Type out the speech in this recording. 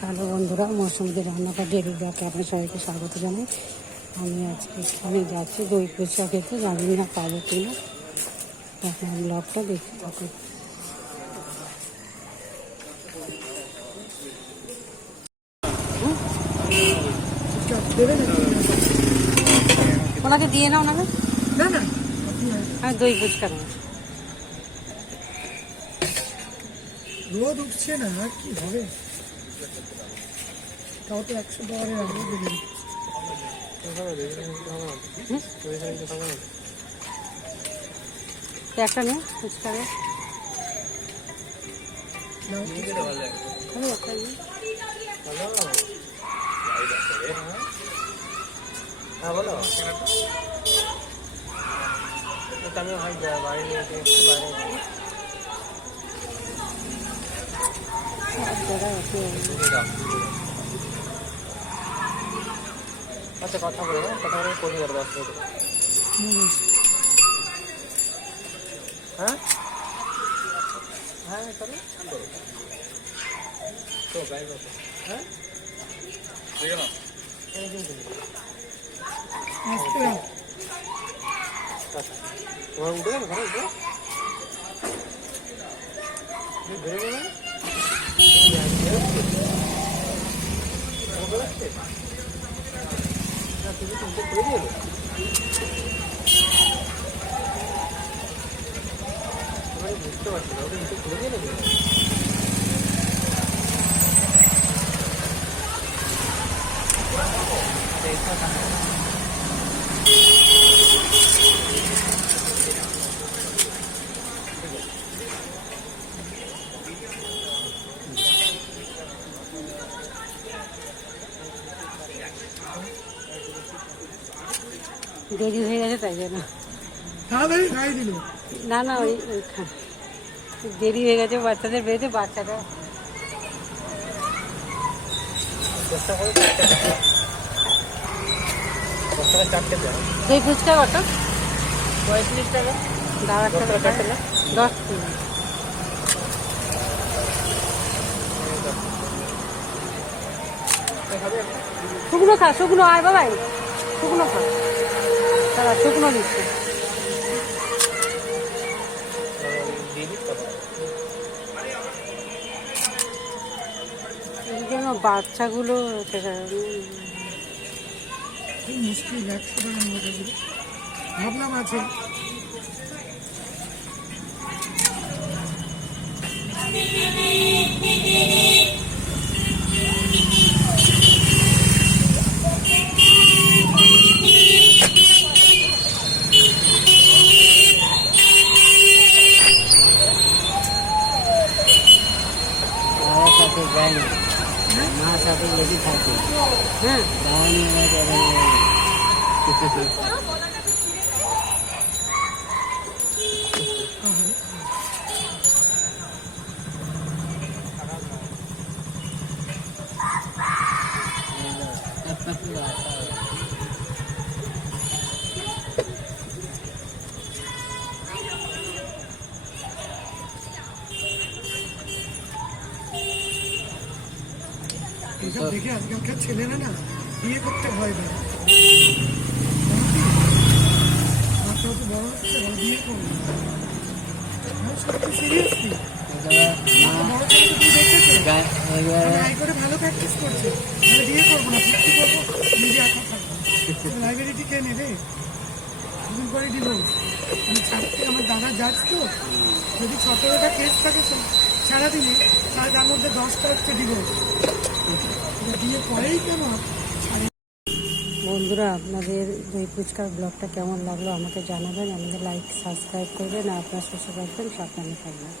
Hello বন্ধুরা, মৌসুমীদের রান্নাঘর daily ব্লগে আপনার সবাইকে স্বাগত জানাই। আমি আজকে এখানে যাচ্ছি দই ফুচকা খেতে, জানি না পাবো কিনা। আপনার ব্লগটা দেখতে থাকুন। ওনাকে দিয়ে না, ওনাকে না না আমি দই ফুচকা নেব। রোদ উঠছে না, কি হবে? তাও তো 100 টাকার আগে দিলেন। একটা নেই ফুচকা নেই, একটা নেই। হ্যাঁ বলো, আমি ভাই বাড়ি নিয়ে একটু বাইরে আচ্ছা কথা বলে কোটি করে 10 টাকা। হ্যাঁ হ্যাঁ চলো তো গাই হ্যাঁ ঠিক না আসতে তোমার উঠে গেল ঘরে উঠে বেরোবে না বুঝতে পারছি না, ওটা নিচে খুলে দিয়ে নেবে। দেরি হয়ে গেছে তাই জন্য। তাড়াতাড়ি খাই দিল। না না, ওই দেরি হয়ে গেছে, বাচ্চাদের বেরোতে, বাচ্চাটা চেষ্টা করে 10 টাকা চারটে দেয়, দই ফুচকা কত? 35 টাকা। দাও একটা 10 টাকা না 10। শুকনো খা, শুকনো আয় বাবাই, শুকনো খা, দাদা শুকনো দিচ্ছে। এই জন্য বাচ্চাগুলো খুব মুশকিল 100 টাকার মধ্যে দিল। ভাবলাম আছে সাথে যায় না, মার সাথে বেশি থাকে। হ্যাঁ এইসব দেখে আজকালকার ছেলেরা না বিয়ে করতে ভয় পায়। মাত্র তো বড় হচ্ছে, বিয়ে করবে সত্যি সিরিয়াসলি। বড় ছেলে তো তুমি দেখেছো, আয় করে ভালো প্র্যাকটিস করছে, আমি বিয়ে করবো না, সত্যি করবো, নিজে একা থাকবো, লাইব্রেরিটি কে নেবে? দুদিন পরে ডিভোর্স। আমি ছাড়তে, আমার দাদা যাচ তো, যদি 17টা কেস থাকে সারাদিনে, তাহলে তার মধ্যে 10টা হচ্ছে ডিভোর্স। বিয়ে করেই কেন? বন্ধুরা, আপনাদের দই ফুচকার ব্লগটা কেমন লাগলো আমাকে জানাবেন। আমাদের লাইক সাবস্ক্রাইব করবেন, আপনার সুস্থ থাকবেন, সাবধানে থাকবেন।